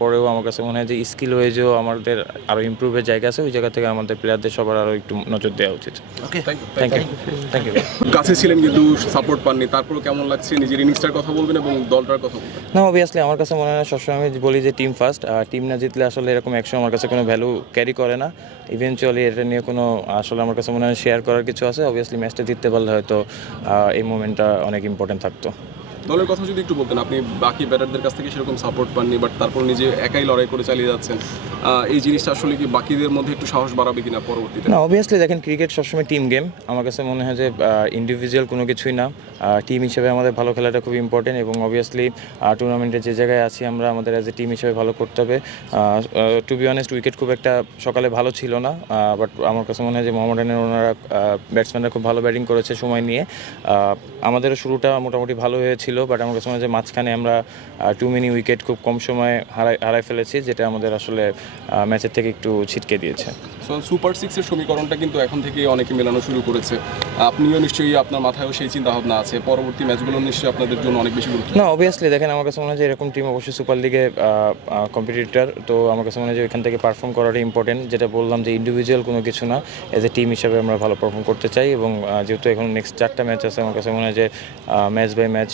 পরেও আমার কাছে মনে হয় যে স্কিল ওয়েজেও আমাদের আরও ইমপ্রুভের জায়গা আছে ওই জায়গা থেকে আমাদের প্লেয়ারদের সবার আরও একটু নজর দেওয়া উচিত। Okay thank you thank you কাছে ছিলেন কিন্তু সাপোর্ট পাননি তারপরেও কেমন লাগছে? নিজের ইনিংসটার কথা বলবেন এবং দলটার কথা বলবেন? না অবভিয়াসলি আমার কাছে মনে হয় সবসময় আমি বলি যে টিম ফার্স্ট আর টিম না জিতলে আসলে এরকম একশো আমার কাছে কোনো ভ্যালু ক্যারি করে না। ইভেনচুয়ালি এটা নিয়ে কোনো আসলে আমার কাছে মনে হয় শেয়ার করার কিছু আছে। অবভিয়াসলি ম্যাচটা জিততে পারলে হয়তো এই মোমেন্টটা অনেক ইম্পর্টেন্ট থাকতো। দলের কথা যদি একটু বলতেন আপনি বাকি ব্যাটারদের কাছ থেকে সেরকম সাপোর্ট পাননি বাট তারপর নিজে একাই লড়াই করে চালিয়ে যাচ্ছেন এই জিনিসটা আসলে কি বাকিদের মধ্যে একটু সাহস বাড়াবে কিনা পরবর্তীতে? না অবভিয়াসলি দেখেন ক্রিকেট সবসময় টিম গেম আমার কাছে মনে হয় যে ইন্ডিভিজুয়াল কোনো কিছুই না। টিম হিসেবে আমাদের ভালো খেলাটা খুব ইম্পর্টেন্ট এবং অবভিয়াসলি টুর্নামেন্টে যে জায়গায় আছি আমরা আমাদের অ্যাজ এ টিম হিসেবে ভালো করতে হবে। টু বি অনেস্ট উইকেট খুব একটা সকালে ভালো ছিল না বাট আমার কাছে মনে হয় যে মোহামেডানের ওনারা ব্যাটসম্যানরা খুব ভালো ব্যাটিং করেছে সময় নিয়ে। আহ, আমাদেরও শুরুটা মোটামুটি ভালো হয়েছিল। বাট আমার কাছে মনে হয় যে মাঝখানে আমরা টু মিনি উইকেট খুব কম সময়ে হারাই হারাই ফেলেছি যেটা আমাদের আসলে ম্যাচের থেকে একটু ছিটকে দিয়েছে। সো সুপার সিক্সের সমীকরণটা কিন্তু এখন থেকে অনেকে মেলানো শুরু করেছে। আপনিও নিশ্চয়ই আপনার মাথায়ও সেই চিন্তা ভাবনা আছে। পরবর্তী ম্যাচগুলো নিশ্চয়ই আপনাদের জন্য অনেক বেশি গুরুত্ব। না অবভিয়াসলি দেখেন আমার কাছে মনে হয় যে এরকম টিম অবশ্যই সুপার লিগে কম্পিটিটর তো আমার কাছে মনে হয় যে এখান থেকে পারফর্ম করাটা ইম্পর্টেন্ট যেটা বললাম যে ইন্ডিভিজুয়াল কোনো কিছু না এজ এ টিম হিসাবে আমরা ভালো পারফর্ম করতে চাই এবং যেহেতু এখন নেক্সট চারটা ম্যাচ আছে আমার কাছে মনে হয় যে ম্যাচ বাই ম্যাচ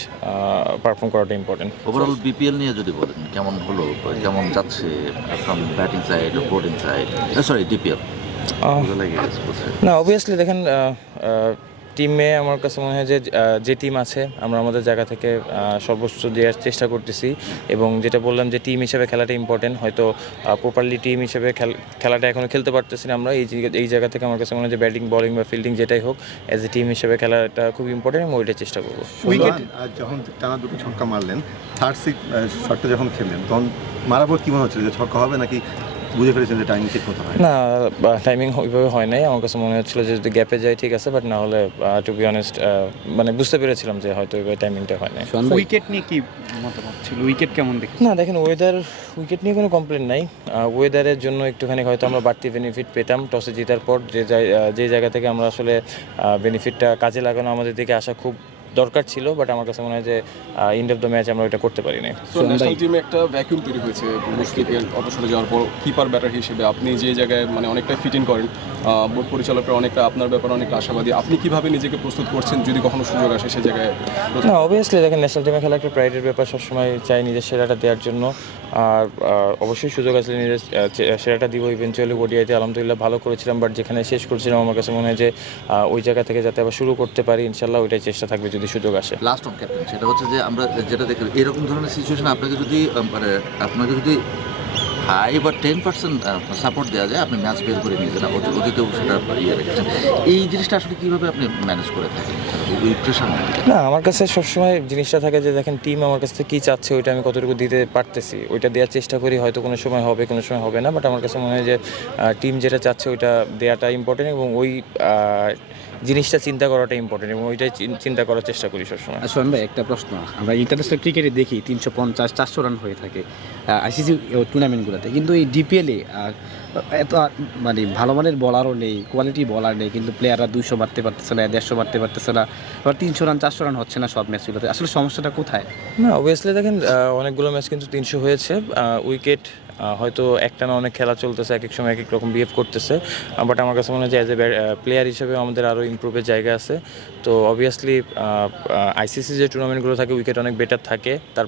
পারফর্ম করাটা ইম্পর্টেন্ট ওভারঅল বিপিএল নিয়ে যদি বলেন কেমন হলো? কেমন যাচ্ছে এখন batting side bowling side sorry DPL না অবভিয়াসলি দেখেন টিমে আমার কাছে মনে হয় যে যে টিম আছে আমরা আমাদের জায়গা থেকে সর্বোচ্চ দেওয়ার চেষ্টা করতেছি। এবং যেটা বললাম যে টিম হিসেবে খেলাটা ইম্পর্টেন্ট হয়তো প্রপারলি টিম হিসেবে খেল- খেলাটা এখনও খেলতে পারতেছি না আমরা। এই জায়গা- এই জায়গা থেকে আমার কাছে মনে হয় যে ব্যাটিং বলিং বা ফিল্ডিং যেটাই হোক অ্যাজ এ টিম হিসেবে খেলাটা খুব ইম্পর্টেন্ট এবং ওইটা চেষ্টা করব। উইকেট যখন টানা দুটো ছক্কা মারলেন থার্ড সিক্স শটটা যখন খেললেন তখন মারার পর কি মনে হচ্ছিল? যে ছক্কা হবে নাকি বুঝে ফেলেছেন যে টাইম ঠিক মতো হয় না। টাইমিং ওইভাবে হয় নাই। আমার কাছে মনে হচ্ছিল যে যদি গ্যাপে যায় ঠিক আছে বাট না হলে টু বি অনেস্ট মানে বুঝতে পেরেছিলাম যে হয়তো ওইভাবে টাইমিংটা হয় নাই। উইকেট নিয়ে কি মতামত ছিল? উইকেট কেমন দেখে না দেখেন ওয়েদার উইকেট নিয়ে কোনো কমপ্লেন নাই। ওয়েদারের জন্য একটুখানি হয়তো আমরা বাড়তি বেনিফিট পেতাম। টসে জেতার পর যে যে জায়গা থেকে আমরা আসলে বেনিফিটটা কাজে লাগানো আমাদের দিকে আসা খুব দরকার ছিল বাট আমার কাছে মনে হয় যে ইন্ড অফ দ্য ম্যাচ আমরা ওইটা করতে পারি নাই সো ন্যাশনাল টিমে একটা ভ্যাকুয়াম তৈরি হয়েছে মুশফিকের অবসরে যাওয়ার পর কিপার ব্যাটার হিসেবে। আপনি যে জায়গায় মানে অনেকটা ফিট ইন করেন বোর্ড পরিচালকরা অনেকটা আপনার ব্যাপারে অনেক আশাবাদী। আপনি কীভাবে নিজেকে প্রস্তুত করছেন যদি কখনো সুযোগ আসে সে জায়গায়? না অবভিয়াসলি দেখেন ন্যাশনাল টিমে খেলা একটা প্রাইডের ব্যাপার সবসময় চাই নিজের সেরাটা দেওয়ার জন্য। আর অবশ্যই সুযোগ আছে নিজের সেরাটা দিব ইভেন্চুয়ালি ওডিআইতে আলহামদুলিল্লাহ ভালো করেছিলাম বাট যেখানে শেষ করছিলাম, আমার কাছে মনে হয় যে ওই জায়গা থেকে যাতে আবার শুরু করতে পারি ইনশাল্লাহ ওইটাই চেষ্টা থাকবে যদি সুযোগ আসে। লাস্ট অন ক্যাপ্টেন সেটা হচ্ছে যে আমরা যেটা দেখি এরকম ধরনের সিচুয়েশন আপনাকে যদি মানে আপনাকে যদি ফাইভ বা টেন পার্সেন্ট সাপোর্ট দেওয়া যায় আপনি ম্যাচ বের করে নিয়ে যান অতি- অতীতেও সেটা ইয়ে রেখেছেন। এই জিনিসটা আসলে কীভাবে আপনি ম্যানেজ করে থাকেন? ওই প্রেশার না আমার কাছে সবসময় জিনিসটা থাকে যে দেখেন টিম আমার কাছ থেকে কী চাচ্ছে ওইটা আমি কতটুকু দিতে পারতেছি। ওইটা দেওয়ার চেষ্টা করি হয়তো কোনো সময় হবে কোনো সময় হবে না বাট আমার কাছে মনে হয় যে টিম যেটা চাচ্ছে ওইটা দেওয়াটা ইম্পর্টেন্ট এবং ওই জিনিসটা চিন্তা করাটা ইম্পর্টেন্ট এবং ওইটাই চিন- চিন্তা করার চেষ্টা করি সবসময়। সোহান ভাই একটা প্রশ্ন। আমরা ইন্টারন্যাশনাল ক্রিকেটে দেখি তিনশো পঞ্চাশ চারশো রান হয়ে থাকে। আইসিসি টুর্নামেন্টগুলোতে কিন্তু এই ডিপিএলে এত মানে ভালো মানের বলারও নেই কোয়ালিটি বলার নেই, কিন্তু প্লেয়াররা দুইশো মারতে পারতেছে না, দেড়শো মারতে পারতেছে না, আবার তিনশো রান চারশো রান হচ্ছে না সব ম্যাচগুলোতে আসলে সমস্যাটা কোথায়? না অবভিয়াসলি দেখেন অনেকগুলো ম্যাচ কিন্তু তিনশো হয়েছে। উইকেট হয়তো একটা না অনেক খেলা চলতেছে, এক এক সময় এক এক রকম বিহেভ করতেছে। বাট আমার কাছে মনে হয় যে অ্যাজ এ প্লেয়ার হিসেবে আমাদের আরও ইমপ্রুভের জায়গা আছে। তো অবভিয়াসলি আইসিসি যে টুর্নামেন্টগুলো থাকে উইকেট অনেক বেটার থাকে। তার